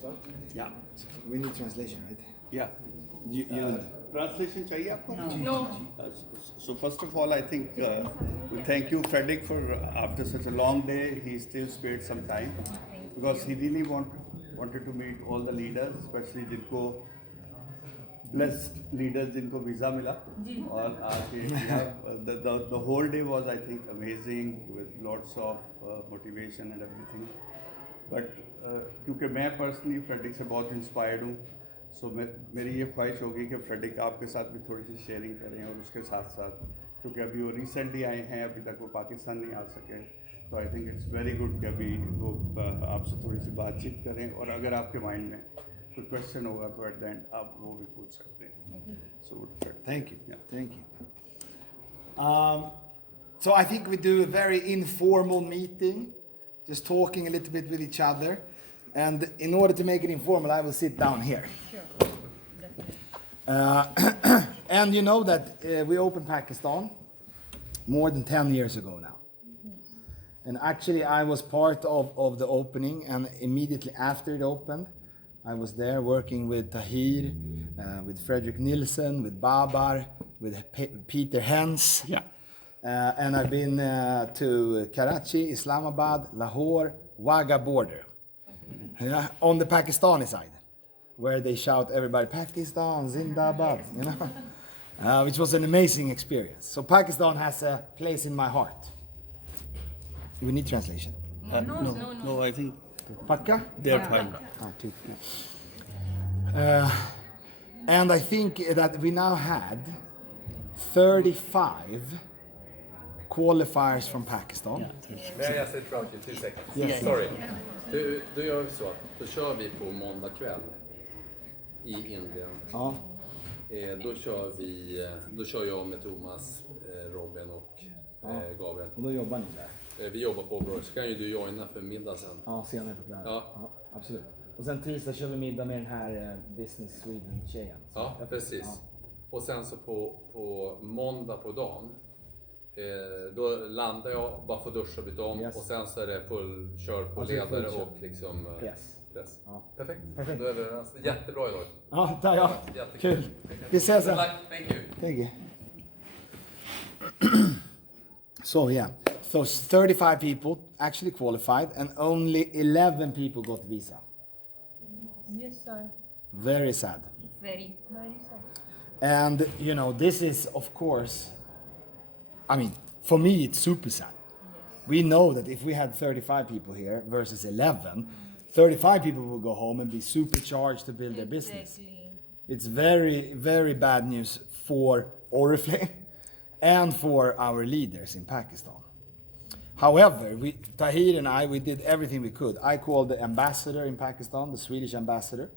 start? Yeah. We need translation, right? Yeah. Translation चाहिए आपको? No. So first of all, I think we thank you, Frederick, for after such a long day, he still spared some time because he really wanted to meet all the leaders, especially जिनको blessed leaders जिनको visa मिला और आके the whole day was, I think, amazing with lots of motivation and everything. But क्योंकि मैं personally Frederick से बहुत inspired हूँ, so मेरी ये ख्वाहिश होगी कि फ्रेडरिक आपके साथ भी थोड़ी सी शेयरिंग करें और उसके साथ साथ क्योंकि अभी वो रिसेंटली आए हैं, अभी तक वो पाकिस्तान नहीं आ सके, तो I think it's very good कि अभी वो आपसे थोड़ी सी बातचीत करें और अगर आपके माइंड में कोई क्वेश्चन होगा तो एट द एंड आप वो भी पूछ सकते हैं. सो Thank you. Yeah. Thank you. So I think we do a very informal meeting, just talking a little bit with each other. And in order to make it informal, I will sit down here. Sure. And you know that we opened Pakistan more than 10 years ago now. And actually, I was part of the opening, and immediately after it opened, I was there working with Tahir, with Frederick Nielsen, with Babar, with Peter Hens. Yeah. And I've been to Karachi, Islamabad, Lahore, Wagah border. Yeah, on the Pakistani side, where they shout everybody, Pakistan, Zindabad, you know, which was an amazing experience. So Pakistan has a place in my heart. We need translation. No, I think Pakka? they're fine. Two. And I think that we now had 35 qualifiers from Pakistan. May I just interrupt you 2 seconds? Yes. Sorry. Då gör vi så att då kör vi på måndag kväll i Indien. Ja. Då kör jag med Thomas, Robin och Gabriel. Och då jobbar ni där? Vi jobbar på Bror. Så kan ju du joina för middag sen. Ja, senare på kvällen. Ja. Absolut. Och sen tisdag kör vi middag med den här Business Sweden-tjejen. Ja, precis. Ja. Och sen så på måndag på dagen, då landar jag, bara får duscha och byta om, Yes. och sen så är det full kör på ledare och liksom Press. Ja. Perfekt. Perfekt. Då är vi överens. Jättebra idag. Ja, tack. Ja. Jättekul. Kul. Vi ses sen. Thank you. Thank you. So yeah, so 35 people actually qualified and only 11 people got visa. Yes, sir. Very sad. Very sad. And you know, this is of course, I mean, for me it's super sad. We know that if we had 35 people here versus 11, 35 people will go home and be supercharged to build their business. Exactly. It's very, very bad news for Oriflame and for our leaders in Pakistan. However, Tahir and I, we did everything we could. I called the ambassador in Pakistan, the Swedish ambassador,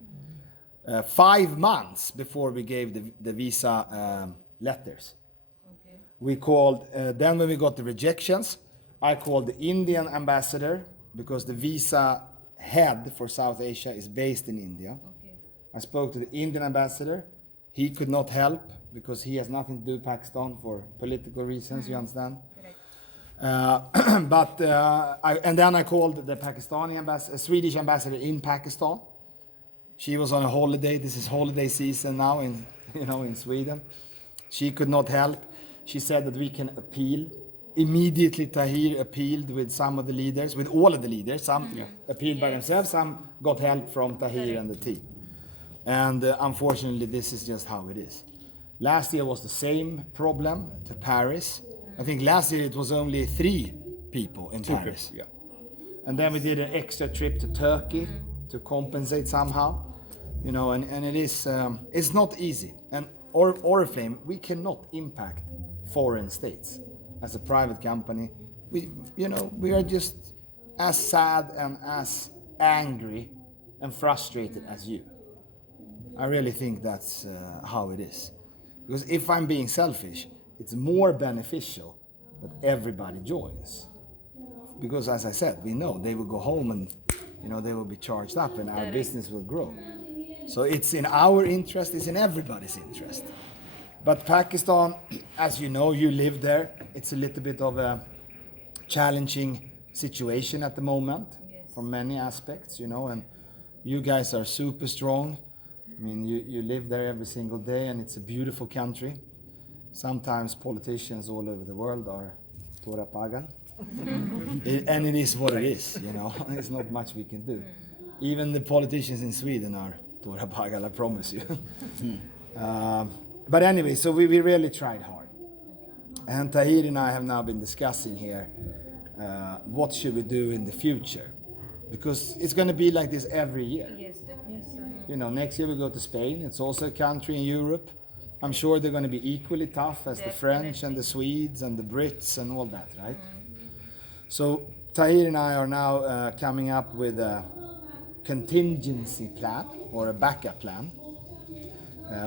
5 months before we gave the visa letters. Okay. We called, then when we got the rejections, I called the Indian ambassador because the visa head for South Asia is based in India. Okay. I spoke to the Indian ambassador. He could not help because he has nothing to do with Pakistan for political reasons, you understand? Correct. And then I called the Swedish ambassador in Pakistan. She was on a holiday. This is holiday season now in Sweden. She could not help. She said that we can appeal. Immediately Tahir appealed with some of the leaders, with all of the leaders. Some appealed by themselves, some got help from Tahir and the team. And unfortunately, this is just how it is. Last year was the same problem to Paris. I think last year it was only 3 people in Paris. Yeah. And then we did an extra trip to Turkey to compensate somehow. You know, and it is, it's not easy. And Oriflame, we cannot impact foreign states. As a private company, we are just as sad and as angry and frustrated as you. I really think that's how it is. Because if I'm being selfish, it's more beneficial that everybody joins. Because as I said, we know they will go home and they will be charged up and our business will grow. So it's in our interest, it's in everybody's interest. But Pakistan, as you know, you live there, it's a little bit of a challenging situation at the moment from many aspects, and You guys are super strong. I mean, you live there every single day, and it's a beautiful country. Sometimes politicians all over the world are Tora Pagan. And it is what it is, you know. There's not much we can do. Even the politicians in Sweden are Tora Pagan, I promise you. But anyway, so we really tried hard. And Tahir and I have now been discussing here what should we do in the future. Because it's going to be like this every year. Yes, definitely. Yes, sir. You know, next year we go to Spain. It's also a country in Europe. I'm sure they're going to be equally tough as the French and the Swedes and the Brits and all that, right? So Tahir and I are now coming up with a contingency plan or a backup plan,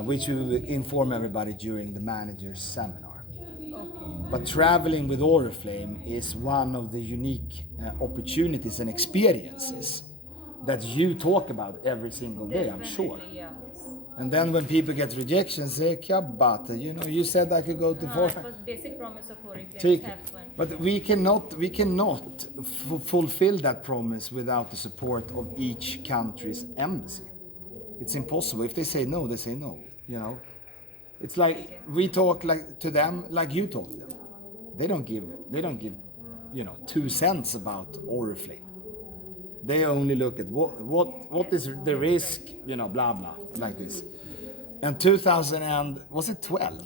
which we will inform everybody during the manager's seminar. But traveling with Oriflame is one of the unique opportunities and experiences that you talk about every single day, I'm sure. Definitely, yeah. And then when people get rejections, say, "Kya baat hai? You know, you said I could go to It four." was basic promise of Oriflame. Take Have it. fun. But we cannot fulfill that promise without the support of each country's embassy. It's impossible. If they say no, they say no. You know, it's like we talk like to them like you talk to them. They don't give, you know, 2 cents about Oriflame. They only look at what is the risk, you know, blah blah, like this. And 2012?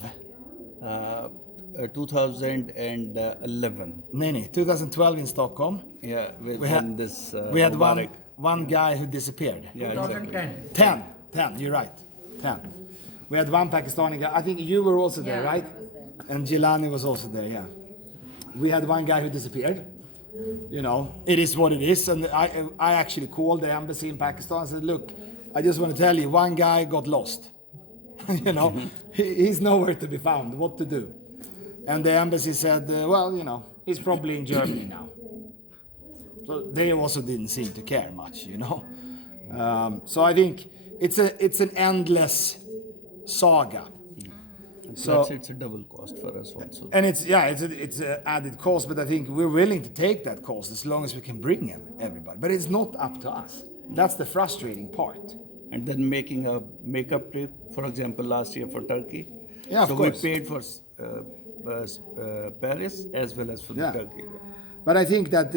2011. No, 2012 in Stockholm. Yeah, We had this. we had Mubarak. one guy who disappeared. Yeah, exactly. 10, you're right. 10. We had one Pakistani guy. I think you were also there, right? And Jilani was also there, yeah. We had one guy who disappeared. You know, it is what it is. And I actually called the embassy in Pakistan and said, "Look, I just want to tell you, one guy got lost." You know, he's nowhere to be found. What to do? And the embassy said, "Well, you know, he's probably in Germany now." So they also didn't seem to care much, you know. So I think it's an endless saga. So Plus it's a double cost for us also. and it's an added cost, but I think we're willing to take that cost as long as we can bring everybody. But it's not up to us. That's the frustrating part. And then making a makeup trip, for example, last year for Turkey. Yeah, of so course. we paid for Paris as well as for Yeah. Turkey. But I think that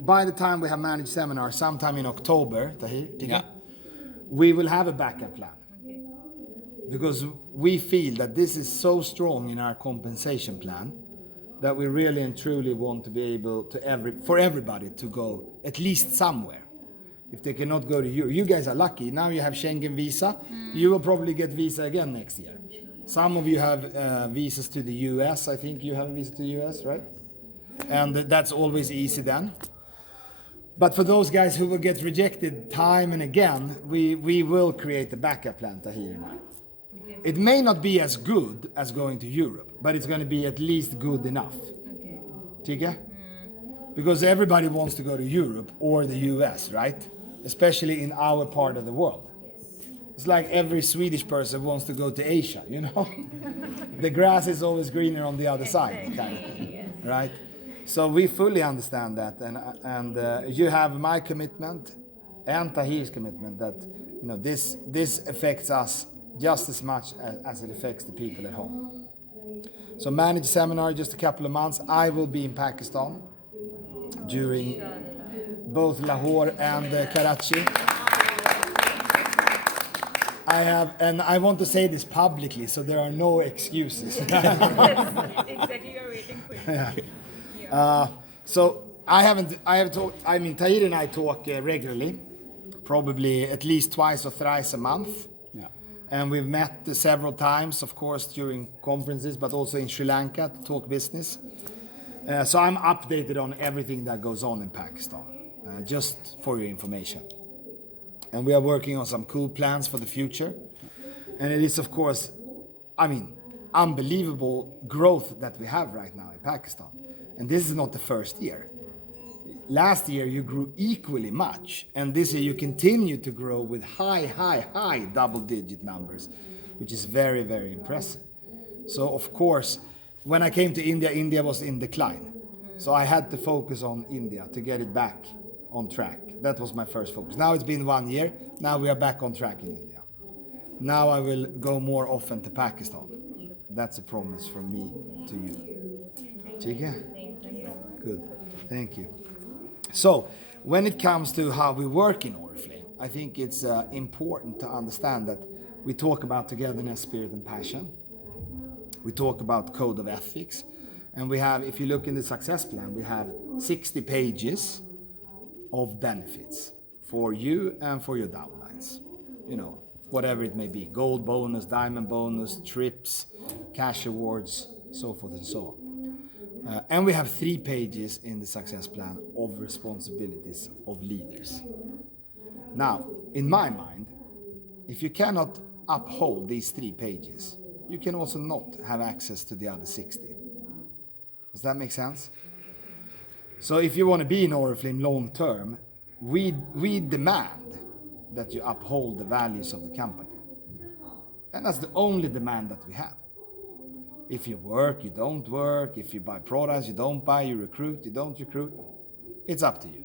by the time we have managed seminar, sometime in October, Tahir, Yeah. we will have a backup plan. Because we feel that this is so strong in our compensation plan that we really and truly want to be able to for everybody to go at least somewhere. If they cannot go to Europe, you guys are lucky. Now you have Schengen visa. You will probably get visa again next year. Some of you have visas to the US. I think you have a visa to the US, right? And that's always easy then. But for those guys who will get rejected time and again, we will create a backup plan, Tahir and I. It may not be as good as going to Europe, but it's going to be at least good enough. Okay. Because everybody wants to go to Europe or the US, right? Especially in our part of the world. It's like every Swedish person wants to go to Asia, you know? The grass is always greener on the other side, kind of, right? So we fully understand that, and you have my commitment and Tahir's commitment that, you know, this affects us just as much as it affects the people at home. So manage seminar just a couple of months. I will be in Pakistan during both Lahore and Karachi. And I want to say this publicly, so there are no excuses. Exactly, you're waiting for it. So I mean, Tahir and I talk regularly, probably at least twice or thrice a month. And we've met several times, of course, during conferences, but also in Sri Lanka to talk business. So I'm updated on everything that goes on in Pakistan, just for your information. And we are working on some cool plans for the future. And it is, of course, I mean, unbelievable growth that we have right now in Pakistan. And this is not the first year. Last year you grew equally much, and this year you continue to grow with high double-digit numbers, which is very, very impressive. So of course, when I came to India, India was in decline. So I had to focus on India to get it back on track. That was my first focus. Now it's been 1 year. Now we are back on track in India. Now I will go more often to Pakistan. That's a promise from me to you. Chika? Good. Thank you. So, when it comes to how we work in Oriflame, I think it's important to understand that we talk about togetherness, spirit, and passion. We talk about code of ethics. And we have, if you look in the success plan, we have 60 pages of benefits for you and for your downlines. You know, whatever it may be, gold bonus, diamond bonus, trips, cash awards, so forth and so on. And we have 3 pages in the success plan of responsibilities of leaders. Now, in my mind, if you cannot uphold these 3 pages, you can also not have access to the other 60. Does that make sense? So if you want to be in Oriflame long term, we demand that you uphold the values of the company. And that's the only demand that we have. If you work, you don't work. If you buy products, you don't buy. You recruit, you don't recruit. It's up to you.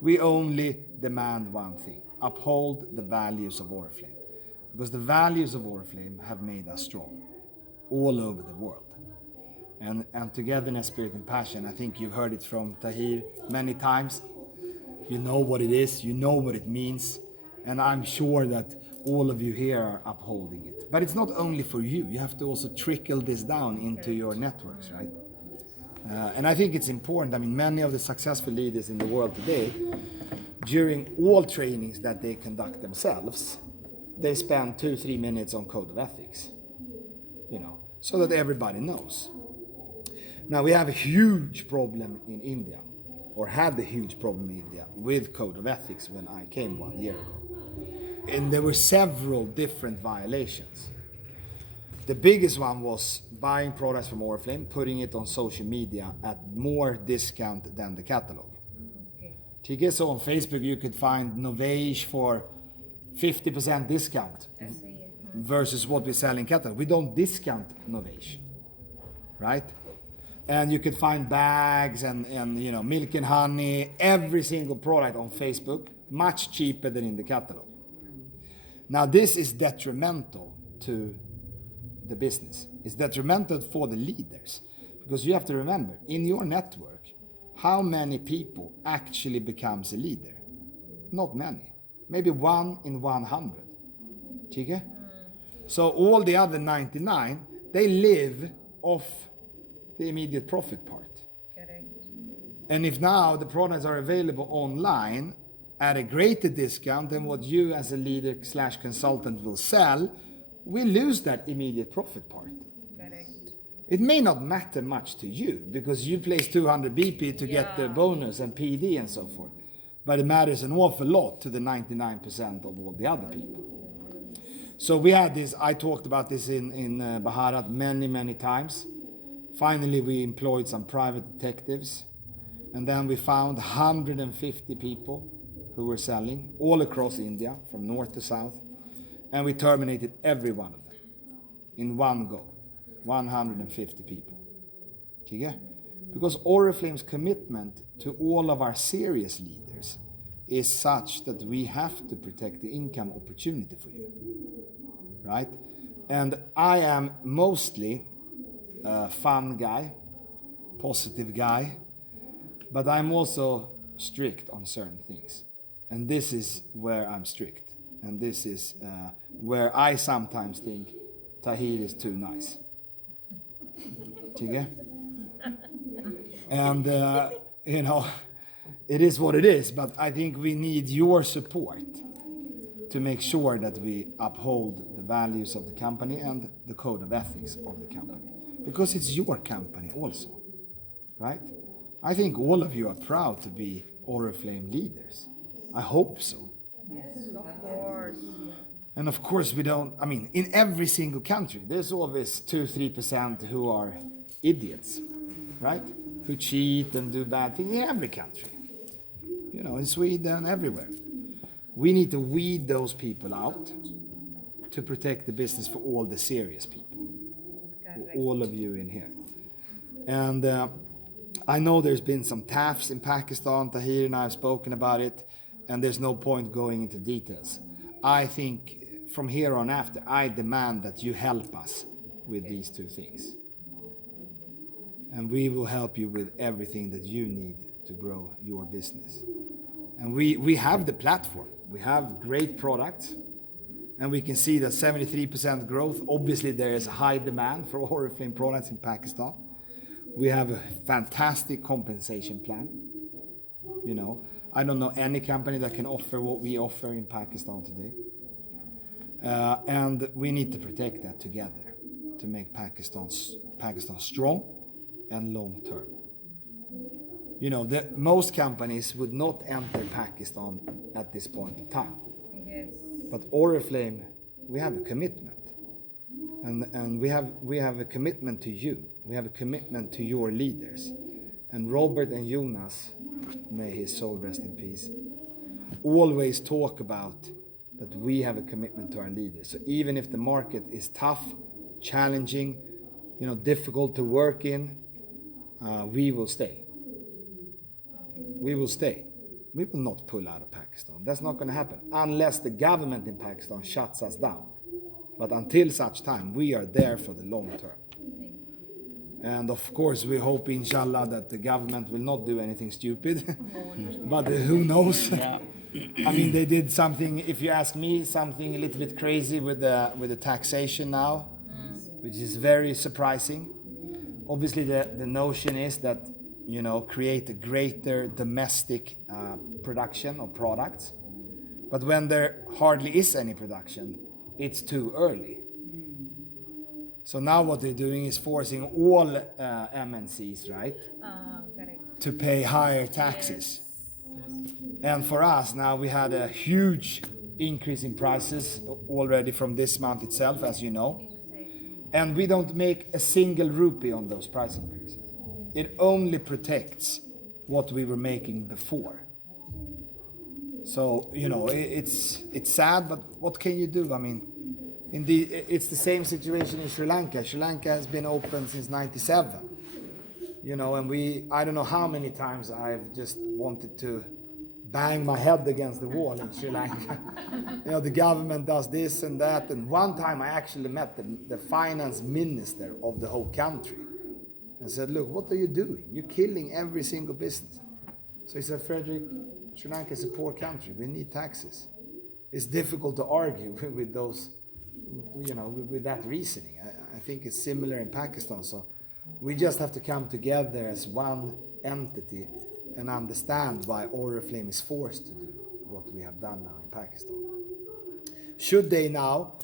We only demand one thing: uphold the values of Oriflame. Because the values of Oriflame have made us strong all over the world. And togetherness, spirit, and passion, I think you've heard it from Tahir many times. You know what it is, you know what it means, and I'm sure that all of you here are upholding it. But it's not only for you, you have to also trickle this down into your networks, right? And I think it's important. I mean, many of the successful leaders in the world today, during all trainings that they conduct themselves, they spend 2-3 minutes on code of ethics, you know, so that everybody knows. Now, we have a huge problem in India, or had a huge problem in India, with code of ethics when I came 1 year ago. And there were several different violations. The biggest one was buying products from Oriflame, putting it on social media at more discount than the catalog. Okay. So on Facebook you could find Novage for 50% discount versus what we sell in catalog. We don't discount Novage, right? And you could find bags and you know, milk and honey, every single product on Facebook, much cheaper than in the catalog. Now this is detrimental to the business. It's detrimental for the leaders, because you have to remember, in your network, how many people actually becomes a leader? Not many. Maybe 1 in 100. Okay? So all the other 99, they live off the immediate profit part. Correct. And if now the products are available online at a greater discount than what you as a leader / consultant will sell, we lose that immediate profit part. Correct. It may not matter much to you because you place 200 BP to get the bonus and PD and so forth. But it matters an awful lot to the 99% of all the other people. So we had this, I talked about this in Bharat many times. Finally, we employed some private detectives. And then we found 150 people who were selling all across India, from north to south. And we terminated every one of them in one go. 150 people. Okay? Because Oriflame's commitment to all of our serious leaders is such that we have to protect the income opportunity for you. Right? And I am mostly a fun guy, positive guy, but I'm also strict on certain things. And this is where I'm strict. And this is where I sometimes think Tahir is too nice. Okay? And, you know, it is what it is, but I think we need your support to make sure that we uphold the values of the company and the code of ethics of the company. Because it's your company also, right? I think all of you are proud to be Oriflame leaders. I hope so. Yes, of course. And of course we don't, I mean, in every single country, there's always 2-3% who are idiots, right? Who cheat and do bad things in every country. You know, in Sweden, everywhere. We need to weed those people out to protect the business for all the serious people. Correct. All of you in here. And I know there's been some TAFs in Pakistan. Tahir and I have spoken about it. and there's no point going into details. I think from here on after, I demand that you help us with these two things. And we will help you with everything that you need to grow your business. And we have the platform. We have great products. And we can see that 73% growth. Obviously, there is high demand for Oriflame products in Pakistan. We have a fantastic compensation plan. You know, I don't know any company that can offer what we offer in Pakistan today. And we need to protect that together to make Pakistan strong and long term. You know, most companies would not enter Pakistan at this point of time. Yes. But Oriflame, we have a commitment, and we have a commitment to you. We have a commitment to your leaders, and Robert and Jonas, may his soul rest in peace, always talk about that we have a commitment to our leaders. So even if the market is tough, challenging, you know, difficult to work in, we will stay. We will stay. We will not pull out of Pakistan. That's not going to happen unless the government in Pakistan shuts us down. But until such time, we are there for the long term. And of course, we hope, inshallah, that the government will not do anything stupid. But who knows? Yeah. I mean, they did something, if you ask me, something a little bit crazy with the taxation now, which is very surprising. Obviously, the notion is that, you know, create a greater domestic production of products. But when there hardly is any production, it's too early. So now what they're doing is forcing all MNCs, right, Correct. to pay higher taxes. And for us, now we had a huge increase in prices already from this month itself, as you know. And we don't make a single rupee on those price increases. It only protects what we were making before. So, you know, it's sad, but what can you do? I mean, it's the same situation in Sri Lanka. Sri Lanka has been open since '97. You know, and I don't know how many times I've just wanted to bang my head against the wall in Sri Lanka. You know, the government does this and that. And one time I actually met the finance minister of the whole country and said, look, what are you doing? You're killing every single business. So he said, Frederick, Sri Lanka is a poor country. We need taxes. It's difficult to argue with those, you know, with that reasoning. I think it's similar in Pakistan. So we just have to come together as one entity and understand why Oriflame is forced to do what we have done now in Pakistan. Should they now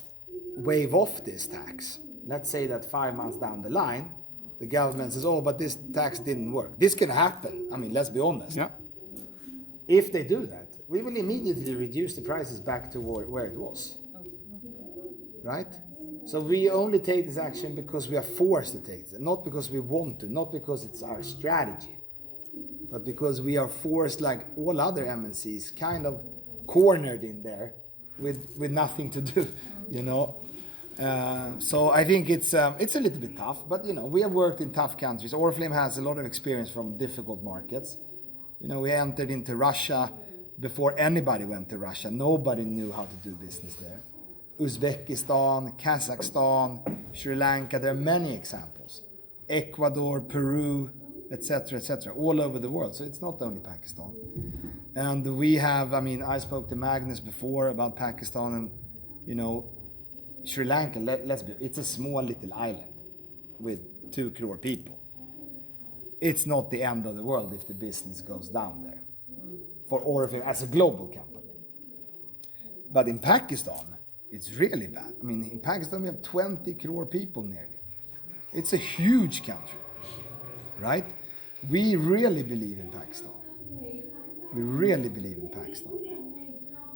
waive off this tax, let's say that 5 months down the line, the government says, oh, but this tax didn't work. This can happen. I mean, let's be honest. Yeah. If they do that, we will immediately reduce the prices back to where it was. Right? So we only take this action because we are forced to take it, not because we want to, not because it's our strategy, but because we are forced, like all other MNCs, kind of cornered in there with nothing to do, you know. So I think it's a little bit tough, but you know, we have worked in tough countries. Oriflame has a lot of experience from difficult markets. You know, we entered into Russia before anybody went to Russia. Nobody knew how to do business there. Uzbekistan, Kazakhstan, Sri Lanka, there are many examples. Ecuador, Peru, etc., all over the world. So it's not only Pakistan. And we have, I mean, I spoke to Magnus before about Pakistan, and, you know, Sri Lanka, it's a small little island with 2 crore people. It's not the end of the world if the business goes down there for Oriflame as a global company. But in Pakistan, it's really bad. I mean, in Pakistan, we have 20 crore people nearly. It's a huge country, right? We really believe in Pakistan. We really believe in Pakistan.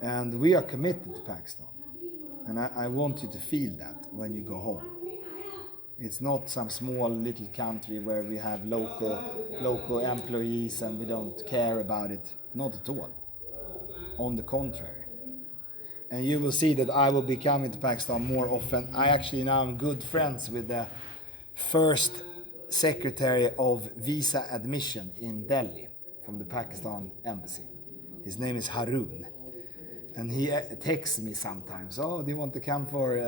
And we are committed to Pakistan. And I want you to feel that when you go home. It's not some small little country where we have local employees and we don't care about it. Not at all. On the contrary. And you will see that I will be coming to Pakistan more often. I actually now am good friends with the first secretary of visa admission in Delhi from the Pakistan embassy. His name is Harun. And he texts me sometimes. Oh, do you want to come for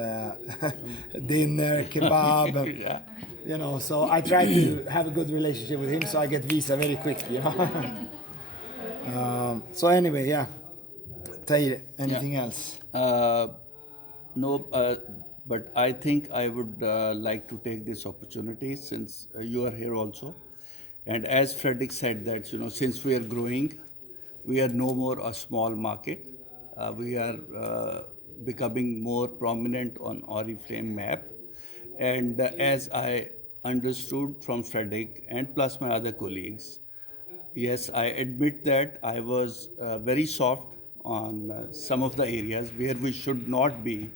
dinner, kebab? Yeah. You know, so I try to have a good relationship with him, so I get visa very quick. You know. So anyway, yeah. Tahir, anything else? No, but I think I would like to take this opportunity since you are here also. And as Frederick said that, since we are growing, we are no more a small market. We are becoming more prominent on Oriflame map. And as I understood from Frederick and plus my other colleagues, yes, I admit that I was very soft on some of the areas where we should not be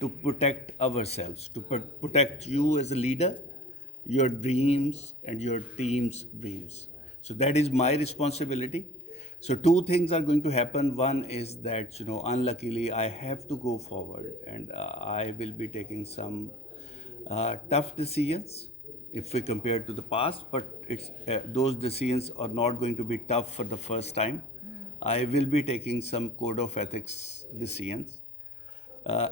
to protect ourselves, to protect you as a leader, your dreams, and your team's dreams. So that is my responsibility. So two things are going to happen. One is that, unluckily, I have to go forward and I will be taking some tough decisions if we compare to the past, but those decisions are not going to be tough for the first time. I will be taking some code of ethics decisions.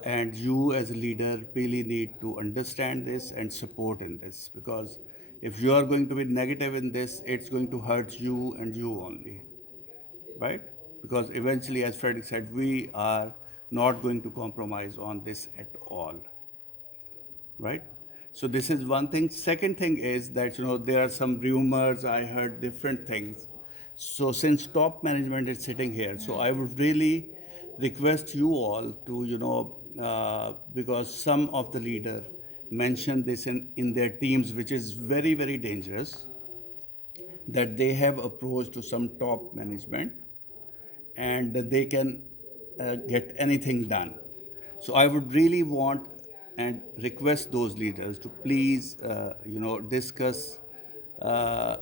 And you as a leader really need to understand this and support in this, because if you are going to be negative in this, it's going to hurt you and you only, right? Because eventually, as Frederick said, we are not going to compromise on this at all, right? So this is one thing. Second thing is that, there are some rumors, I heard different things. So since top management is sitting here, so I would really request you all to, because some of the leaders mentioned this in their teams, which is very, very dangerous, that they have approached to some top management and they can get anything done. So I would really want and request those leaders to please, discuss.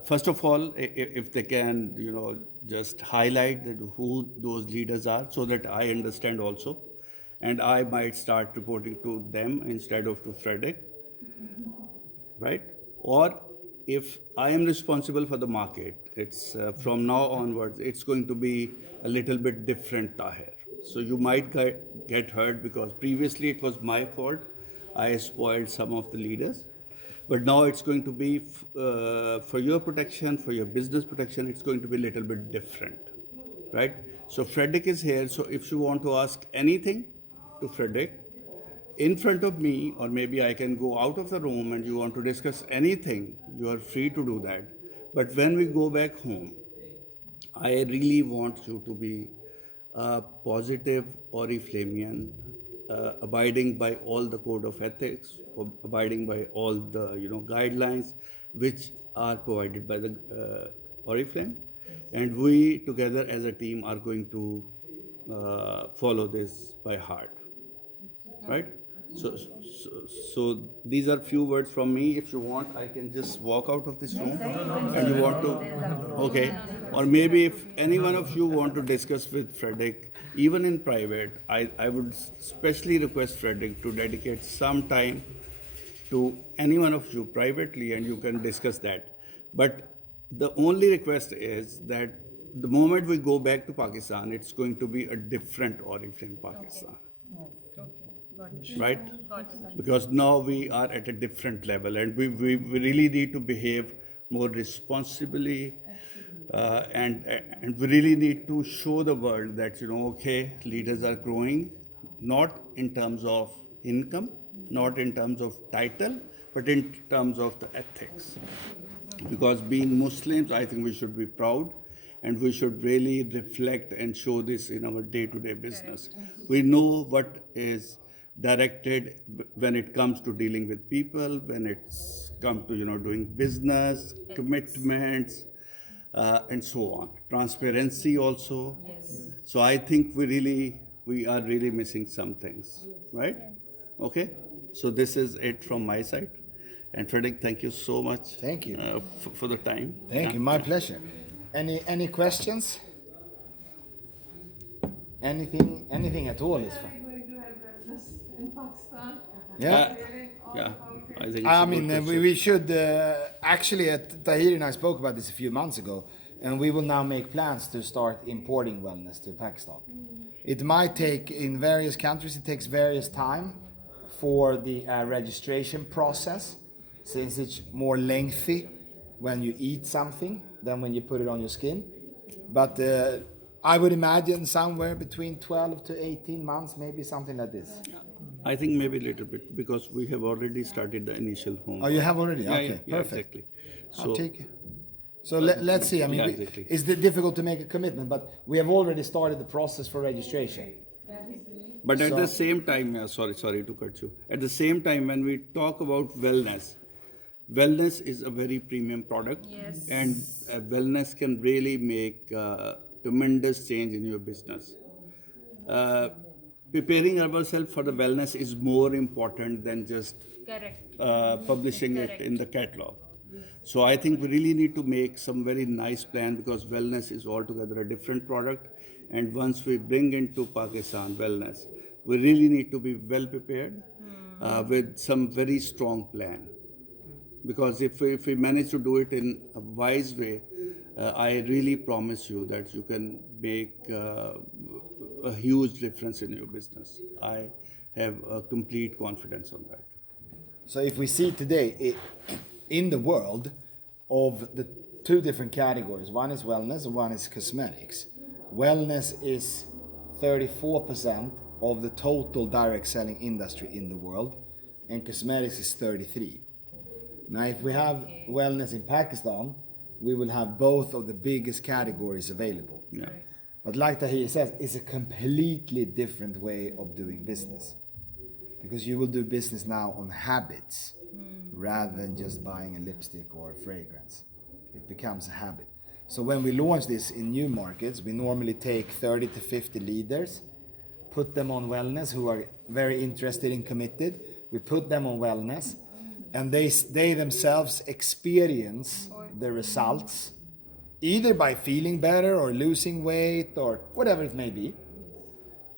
First of all, if they can, just highlight that who those leaders are, so that I understand also, and I might start reporting to them instead of to Frederick, right? Or if I am responsible for the market, it's from now onwards, it's going to be a little bit different, Tahir. So you might get hurt because previously it was my fault. I spoiled some of the leaders. But now it's going to be, for your protection, for your business protection, it's going to be a little bit different, right? So Frederick is here. So if you want to ask anything to Frederick, in front of me, or maybe I can go out of the room and you want to discuss anything, you are free to do that. But when we go back home, I really want you to be a positive Oriflamian, abiding by all the code of ethics, abiding by all the guidelines which are provided by the Oriflame, and we together as a team are going to follow this by heart, right? So these are few words from me. If you want, I can just walk out of this room. And you want to, okay? Or maybe if any one of you want to discuss with Frederick, even in private, I would especially request Frederick to dedicate some time to any one of you privately, and you can discuss that. But the only request is that the moment we go back to Pakistan, it's going to be a different Oriflame Pakistan. Right? Because now we are at a different level, and we really need to behave more responsibly, and we really need to show the world that, okay, leaders are growing, not in terms of income, not in terms of title, but in terms of the ethics. Because being Muslims, I think we should be proud, and we should really reflect and show this in our day-to-day business. We know what is directed when it comes to dealing with people, when it's come to doing business, commitments, and so on. Transparency also. Yes. So I think we are really missing some things, right? Okay. So this is it from my side. And Frederick, thank you so much. Thank you. For the time. Thank you. My pleasure. Any questions? Anything at all is fine. Yeah. Yeah. I think. I mean, we should actually. Tahir and I spoke about this a few months ago. and we will now make plans to start importing wellness to Pakistan. It might take, in various countries, it takes various time for the registration process, since it's more lengthy when you eat something than when you put it on your skin. But I would imagine somewhere between 12 to 18 months, maybe something like this. I think maybe a little bit because we have already started the initial home. Oh, you have already? Yeah, Okay, yeah, perfect. exactly. I'll take it. So let's see. I mean, Yeah, exactly. it's difficult to make a commitment, but we have already started the process for registration. But at So- the same time, sorry to cut you. At the same time, when we talk about wellness, wellness is a very premium product, Yes. and wellness can really make tremendous change in your business. Preparing ourselves for the wellness is more important than just Correct. publishing it in the catalog. So I think we really need to make some very nice plan because wellness is altogether a different product. And once we bring into Pakistan wellness, we really need to be well prepared with some very strong plan. Because if we manage to do it in a wise way, I really promise you that you can make a huge difference in your business. I have a complete confidence on that. So if we see today in the world of the two different categories, one is wellness and one is cosmetics. Wellness is 34% of the total direct selling industry in the world, and cosmetics is 33%. Now, if we have wellness in Pakistan, we will have both of the biggest categories available. Yeah. But like Tahir says, it's a completely different way of doing business. Because you will do business now on habits rather than just buying a lipstick or a fragrance. It becomes a habit. So when we launch this in new markets, we normally take 30 to 50 leaders, put them on wellness who are very interested and committed. We put them on wellness, and they themselves experience the results, either by feeling better or losing weight or whatever it may be.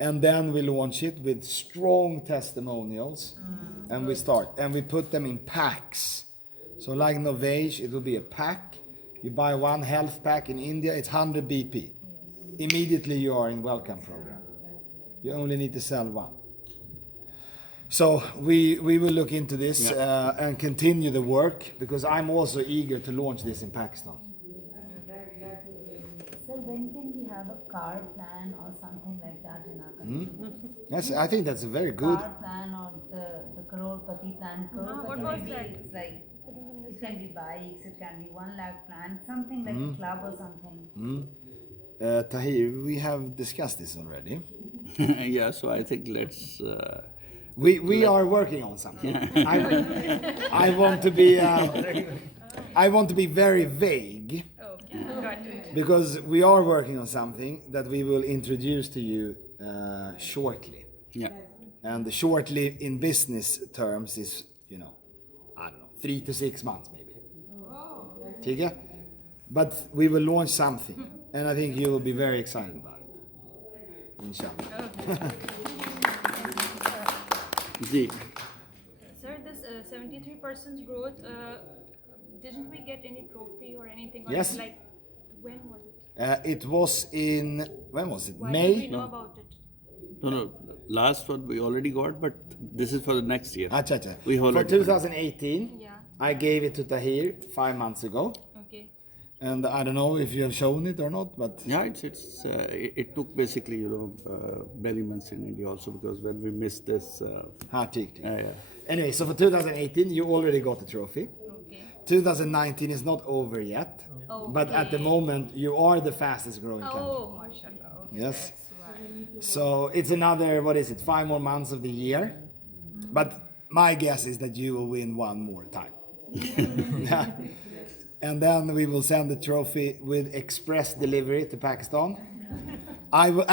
And then we launch it with strong testimonials, and we start. And we put them in packs. So like Novage, it will be a pack. You buy one health pack in India, it's 100 BP. Immediately you are in welcome program. You only need to sell one. So we will look into this and continue the work, because I'm also eager to launch this in Pakistan. Sir, when can we have a car plan or something like that in our country? Yes, I think that's a very good. Car plan or the crorepati plan. Crorepati what was maybe that? it's like, it can be bikes, it can be 1 lakh plan, something like a club or something. Tahir, we have discussed this already. Yeah, so I think let's. We are working on something. I want to be very vague, Okay. Got it. because we are working on something that we will introduce to you shortly. Yeah. And shortly in business terms is, I don't know, 3 to 6 months maybe. Okay? But we will launch something, and I think you will be very excited about it. Inshallah. Ji. Sir, this 73% growth, didn't we get any trophy or anything? Or Yes. Like, when was it? It was in, when was it? Why did we May? know about it? No. Last one we already got, but this is for the next year. Acha, acha. We For already- 2018, Yeah. I gave it to Tahir 5 months ago. Okay. And I don't know if you have shown it or not, but Yeah, it took basically many months in India also because when we missed this. ठीक. Yeah. Anyway, so for 2018, you already got the trophy. Okay. 2019 is not over yet, but at the moment, you are the fastest growing country. Oh, mashallah. Okay, Yes. that's why. So it's another, 5 more months of the year. But my guess is that you will win one more time. And then we will send the trophy with express delivery to Pakistan. I will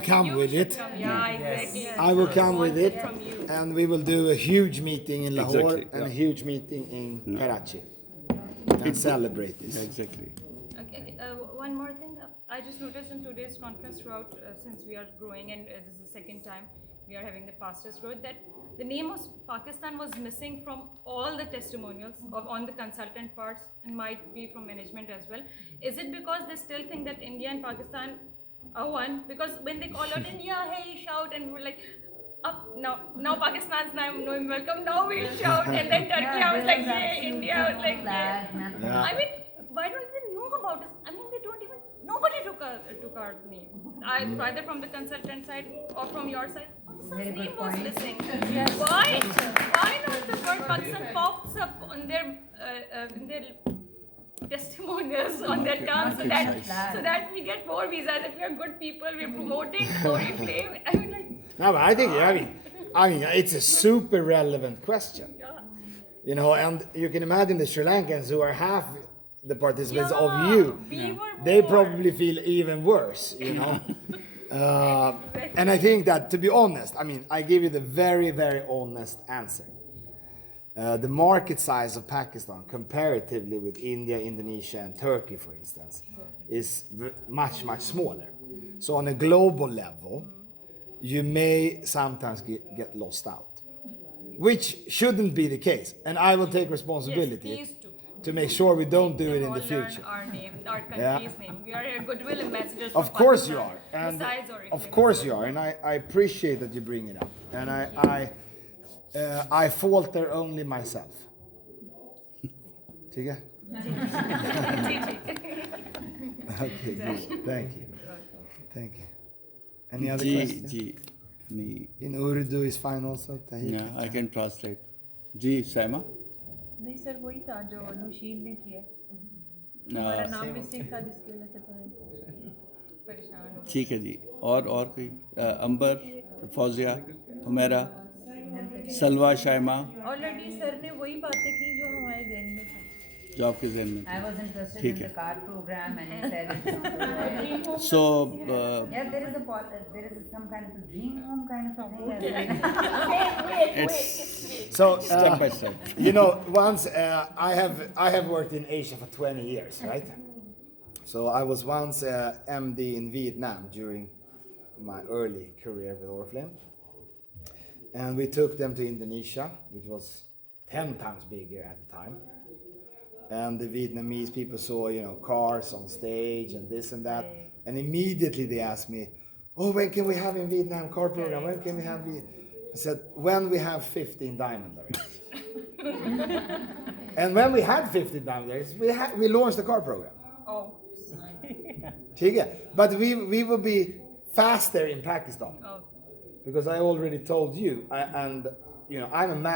come You with should it. come. Yeah, exactly. I will come with Want it, from you. and we will do a huge meeting in Lahore Exactly, and a yeah. huge meeting in Karachi and celebrate this. Exactly. Okay, one more thing. I just noticed in today's conference throughout, since we are growing and this is the second time we are having the fastest growth, that the name of Pakistan was missing from all the testimonials on the consultant parts, and might be from management as well. Is it because they still think that India and Pakistan are one? Because when they call out India, hey, shout, and we're like, up now Pakistan's now welcome, now we'll shout, and then Turkey, I was like, yeah, India, I was like, yeah. Yeah. I mean, why don't they know about us? I mean, they don't even, nobody took our name. Either from the consultant side or from your side. Very Pakistan's good name was point. missing. Why not the word Pakistan pops up on their testimonials on their tongue, so that we get more visas, that we are good people, we're promoting Oriflame. I mean, like, No, but I mean, it's a super relevant question. yeah. You know, and you can imagine the Sri Lankans, who are half the participants Yeah, of you, we were they more. probably feel even worse, you know. And I think that, to be honest, I mean, I give you the very, very honest answer. The market size of Pakistan, comparatively with India, Indonesia, and Turkey, for instance, is much, much smaller. So on a global level, you may sometimes get lost out, which shouldn't be the case. And I will take responsibility Yes, please do. to make sure we don't do it They in the all learn future. our name, our country's name. We are a goodwill ambassadors. Of for course you Pakistan, are, and besides Oriflame. of course you are, and I appreciate that you bring it up. And I falter only myself. ठीक है? Okay, good. Thank you. Any other questions? In Urdu is fine also. Tahir? Yeah, I can translate. जी सैमा नहीं sir वही था जो अनुशील ने किया हमारा नाम भी सिंह था जिसकी वजह से थोड़ा परेशान हो ठीक है जी और कोई अंबर फौजिया हुमैरा सलवा शायमा ऑलरेडी सर ने वही बातें की जो हमारे जहन में था जो आपके जहन में I was interested ठीक in है। the card program, and he said it's not the right. so Yeah, there is some kind of a dream home kind of a thing. it's So, step by step. you know, once I have worked in Asia for 20 years, right? So I was once MD in Vietnam during my early career with Oriflame. And we took them to Indonesia, which was 10 times bigger at the time. And the Vietnamese people saw, you know, cars on stage and this and that. And immediately they asked me, oh, when can we have in Vietnam car program? When can we have I said, when we have 15 diamond areas. And when we had 15 diamond areas, we launched the car program. Oh. ठीक है? But we will be faster in Pakistan. Oh. Because I already told you, and you know, I'm a man.